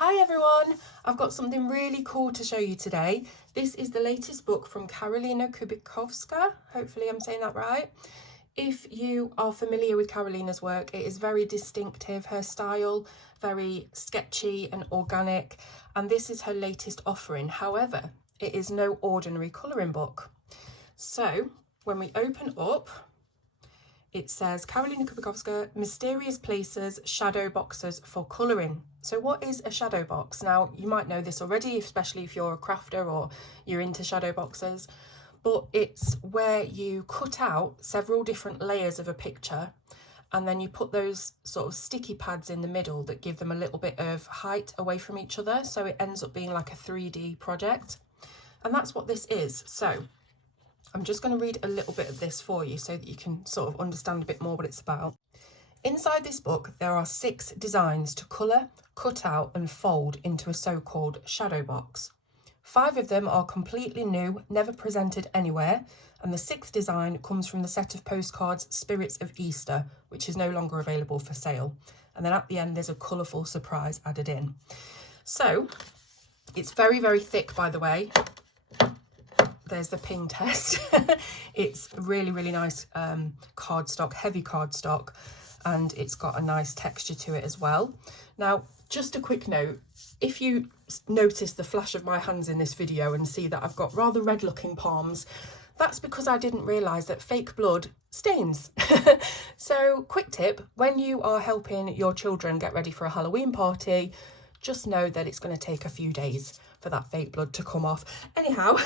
Hi everyone, I've got something really cool to show you today. This is the latest book from Karolina Kubikowska. Hopefully I'm saying that right. If you are familiar with Karolina's work, it is very distinctive, her style, very sketchy and organic, and this is her latest offering. However, it is no ordinary colouring book. So when we open up, it says Karolina Kubikowska, Mysterious Places, Shadowboxes for Colouring. So what is a shadow box? Now, you might know this already, especially if you're a crafter or you're into shadow boxes, but it's where you cut out several different layers of a picture and then you put those sort of sticky pads in the middle that give them a little bit of height away from each other, so it ends up being like a 3D project. And that's what this is. So I'm just going to read a little bit of this for you so that you can sort of understand a bit more what it's about. Inside this book, there are 6 designs to colour, cut out and fold into a so-called shadow box. 5 of them are completely new, never presented anywhere, and the 6th design comes from the set of postcards Spirits of Easter, which is no longer available for sale. And then at the end, there's a colourful surprise added in. So it's very, very thick, by the way. There's the ping test. It's really, really nice cardstock, heavy cardstock, and it's got a nice texture to it as well. Now, just a quick note, if you notice the flash of my hands in this video and see that I've got rather red looking palms, that's because I didn't realise that fake blood stains. So, quick tip, when you are helping your children get ready for a Halloween party, just know that it's going to take a few days for that fake blood to come off. Anyhow,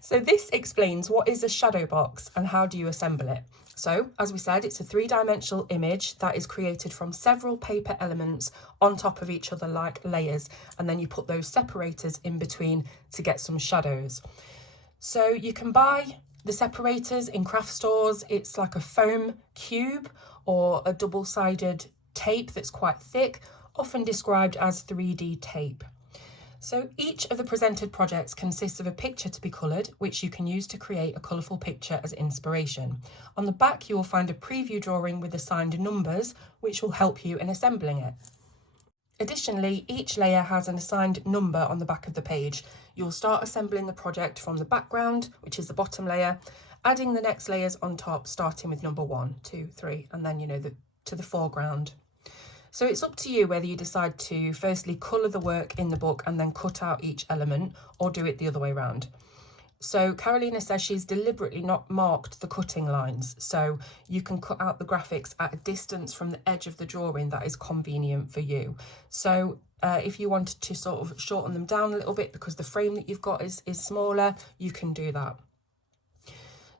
so this explains what is a shadow box and how do you assemble it. So, as we said, it's a 3-dimensional image that is created from several paper elements on top of each other like layers, and then you put those separators in between to get some shadows. So you can buy the separators in craft stores. It's like a foam cube or a double-sided tape that's quite thick, often described as 3D tape. So each of the presented projects consists of a picture to be coloured, which you can use to create a colourful picture as inspiration. On the back, you will find a preview drawing with assigned numbers, which will help you in assembling it. Additionally, each layer has an assigned number on the back of the page. You'll start assembling the project from the background, which is the bottom layer, adding the next layers on top, starting with number 1, 2, 3, and then, to the foreground. So it's up to you whether you decide to firstly colour the work in the book and then cut out each element, or do it the other way around. So Karolina says she's deliberately not marked the cutting lines, so you can cut out the graphics at a distance from the edge of the drawing that is convenient for you. So if you wanted to sort of shorten them down a little bit because the frame that you've got is smaller, you can do that.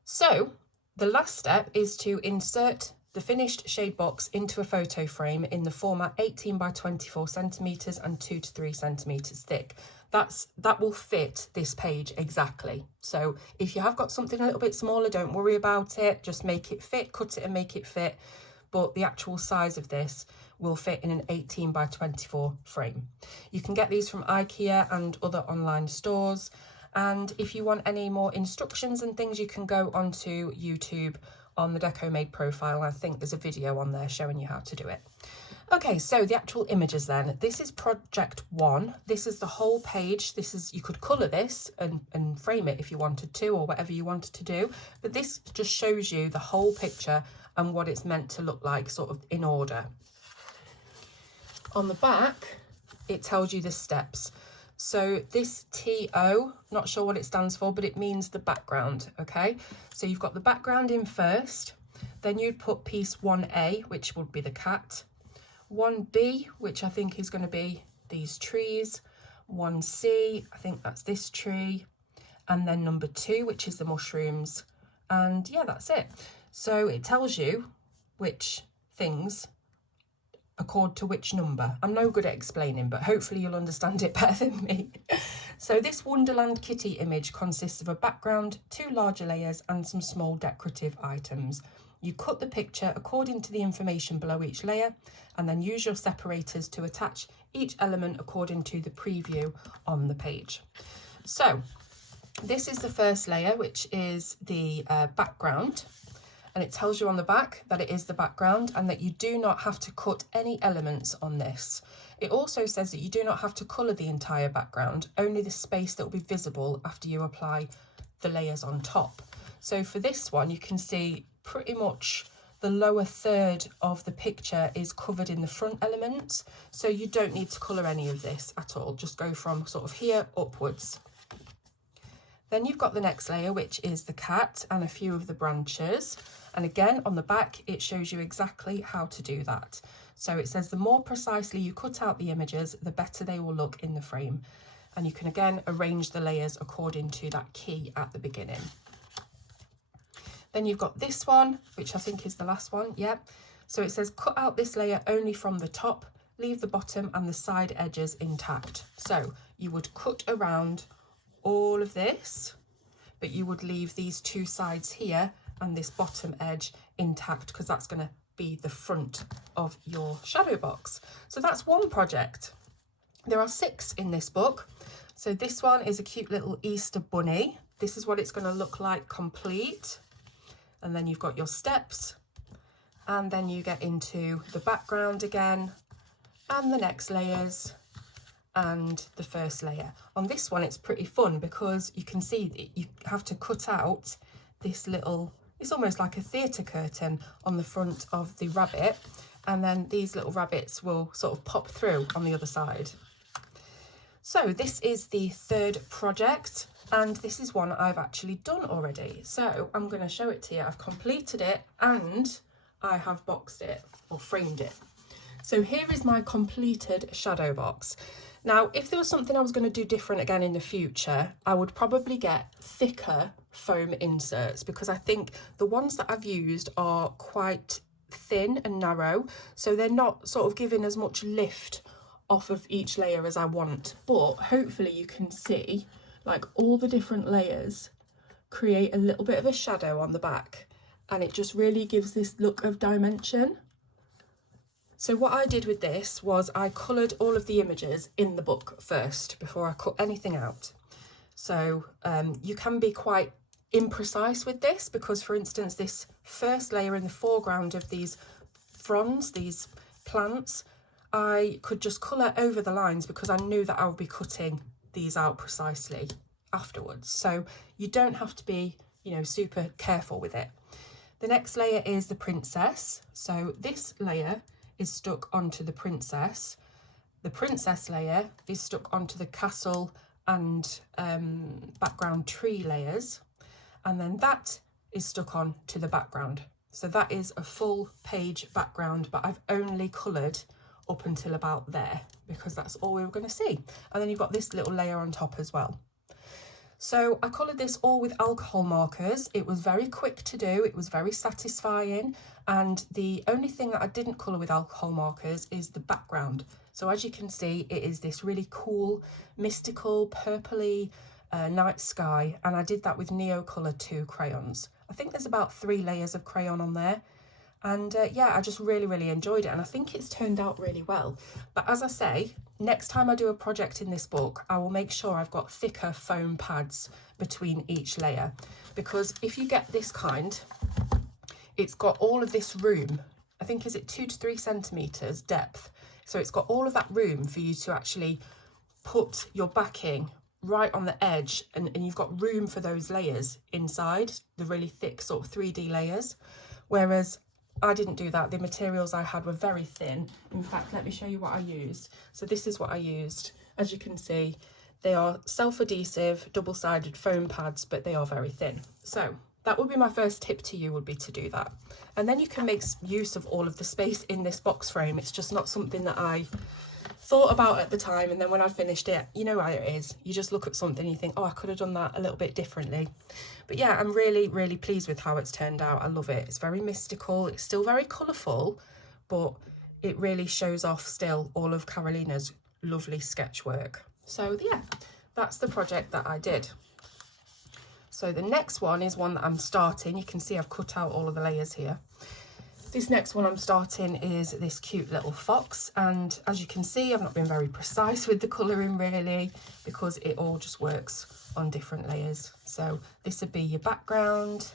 So the last step is to insert the finished shade box into a photo frame in the format 18 by 24 centimetres and 2 to 3 centimetres thick. That will fit this page exactly. So if you have got something a little bit smaller, don't worry about it. Just make it fit, cut it and make it fit. But the actual size of this will fit in an 18 by 24 frame. You can get these from IKEA and other online stores. And if you want any more instructions and things, you can go onto YouTube on the Deco Made profile. I think there's a video on there showing you how to do it. Okay, so the actual images then. This is project 1. This is the whole page. You could colour this and frame it if you wanted to, or whatever you wanted to do. But this just shows you the whole picture and what it's meant to look like, sort of in order. On the back, it tells you the steps. So this TO, not sure what it stands for, but it means the background, okay? So you've got the background in first, then you'd put piece 1A, which would be the cat, 1B, which I think is going to be these trees, 1C, I think that's this tree, and then number 2, which is the mushrooms, and yeah, that's it. So it tells you which things accord to which number. I'm no good at explaining, but hopefully you'll understand it better than me. So this Wonderland Kitty image consists of a background, 2 larger layers and some small decorative items. You cut the picture according to the information below each layer and then use your separators to attach each element according to the preview on the page. So this is the first layer, which is the background. and it tells you on the back that it is the background and that you do not have to cut any elements on this. It also says that you do not have to colour the entire background, only the space that will be visible after you apply the layers on top. So for this one, you can see pretty much the lower third of the picture is covered in the front elements, so you don't need to colour any of this at all, just go from sort of here upwards. Then you've got the next layer, which is the cat and a few of the branches, and again on the back it shows you exactly how to do that. So it says the more precisely you cut out the images, the better they will look in the frame, and you can again arrange the layers according to that key at the beginning. Then you've got this one, which I think is the last one, yeah. So it says cut out this layer only from the top, leave the bottom and the side edges intact. So you would cut around all of this, but you would leave these two sides here and this bottom edge intact, because that's going to be the front of your shadow box. So that's one project. There are 6 in this book. So this one is a cute little Easter bunny. This is what it's going to look like complete. And then you've got your steps, and then you get into the background again, and the next layers, and the first layer. On this one, it's pretty fun because you can see that you have to cut out this little, it's almost like a theatre curtain on the front of the rabbit, and then these little rabbits will sort of pop through on the other side. So this is the 3rd project, and this is one I've actually done already. So I'm going to show it to you. I've completed it and I have boxed it or framed it. So here is my completed shadow box. Now, if there was something I was going to do different again in the future, I would probably get thicker foam inserts, because I think the ones that I've used are quite thin and narrow, so they're not sort of giving as much lift off of each layer as I want. But hopefully you can see like all the different layers create a little bit of a shadow on the back, and it just really gives this look of dimension. So what I did with this was I coloured all of the images in the book first before I cut anything out. So you can be quite imprecise with this, because for instance this first layer in the foreground of these fronds, these plants, I could just colour over the lines because I knew that I would be cutting these out precisely afterwards. So you don't have to be, you know, super careful with it. The next layer is the princess. So this layer is stuck onto the princess. The princess layer is stuck onto the castle and background tree layers. And then that is stuck on to the background. So that is a full page background, but I've only coloured up until about there because that's all we were going to see. And then you've got this little layer on top as well. So I coloured this all with alcohol markers. It was very quick to do, it was very satisfying, and the only thing that I didn't colour with alcohol markers is the background. So as you can see, it is this really cool, mystical, purpley night sky, and I did that with Neo Colour 2 crayons. I think there's about 3 layers of crayon on there. And yeah, I just really enjoyed it, and I think it's turned out really well. But as I say, next time I do a project in this book, I will make sure I've got thicker foam pads between each layer, because if you get this kind, it's got all of this room. I think, is it 2 to 3 centimetres depth? So it's got all of that room for you to actually put your backing right on the edge, and you've got room for those layers inside, the really thick sort of 3D layers. Whereas I didn't do that. The materials I had were very thin. In fact, let me show you what I used. So this is what I used. As you can see, they are self-adhesive, double-sided foam pads, but they are very thin. So that would be my first tip to you, would be to do that. And then you can make use of all of the space in this box frame. It's just not something that I thought about at the time, and then when I finished it, you know how it is. You just look at something and you think, oh, I could have done that a little bit differently. But yeah, I'm really pleased with how it's turned out. I love it. It's very mystical. It's still very colourful, but it really shows off still all of Karolina's lovely sketch work. So yeah, that's the project that I did. So the next one is one that I'm starting. You can see I've cut out all of the layers here. This next one I'm starting is this cute little fox, and as you can see, I've not been very precise with the colouring really, because it all just works on different layers. So this would be your background,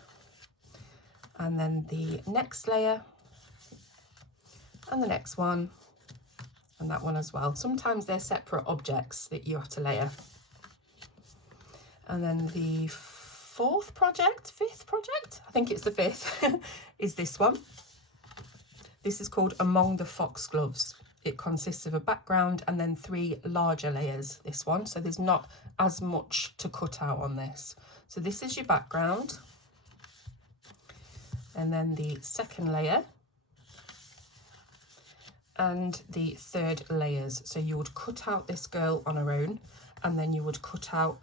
and then the next layer, and the next one, and that one as well. Sometimes they're separate objects that you have to layer. And then the fifth project, I think it's the fifth, is this one. This is called Among the Foxgloves. It consists of a background and then 3 larger layers, this one. So there's not as much to cut out on this. So this is your background. And then the second layer. And the third layers. So you would cut out this girl on her own, and then you would cut out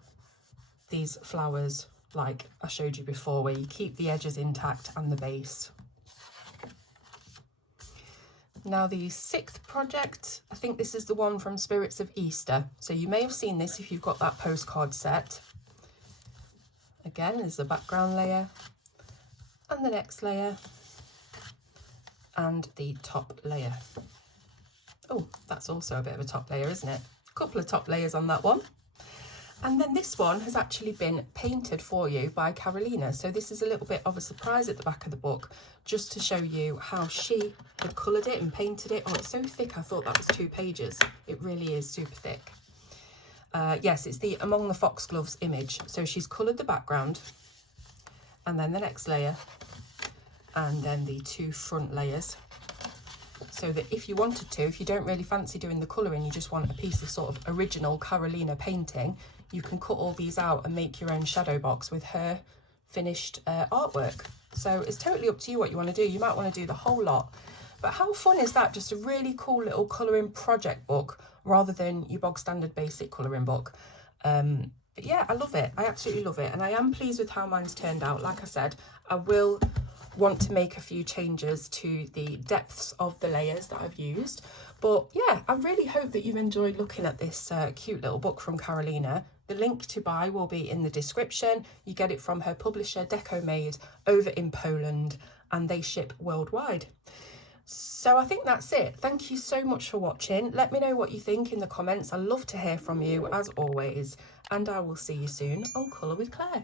these flowers like I showed you before, where you keep the edges intact and the base. Now the 6th project, I think this is the one from Spirits of Easter. So you may have seen this if you've got that postcard set. Again, there's the background layer and the next layer and the top layer. Oh, that's also a bit of a top layer, isn't it? A couple of top layers on that one. And then this one has actually been painted for you by Karolina. So this is a little bit of a surprise at the back of the book, just to show you how she had coloured it and painted it. Oh, it's so thick, I thought that was 2 pages. It really is super thick. Yes, it's the Among the Foxgloves image. So she's coloured the background, and then the next layer, and then the 2 front layers. So that if you wanted to, if you don't really fancy doing the colouring, you just want a piece of sort of original Karolina painting, you can cut all these out and make your own shadow box with her finished artwork. So it's totally up to you what you want to do. You might want to do the whole lot. But how fun is that? Just a really cool little colouring project book rather than your bog standard basic colouring book. But yeah, I love it. I absolutely love it. And I am pleased with how mine's turned out. Like I said, I will want to make a few changes to the depths of the layers that I've used. But yeah, I really hope that you've enjoyed looking at this cute little book from Karolina. The link to buy will be in the description. You get it from her publisher, Deco Made, over in Poland, and they ship worldwide. So I think that's it. Thank you so much for watching. Let me know what you think in the comments. I love to hear from you, as always. And I will see you soon on Colour with Claire.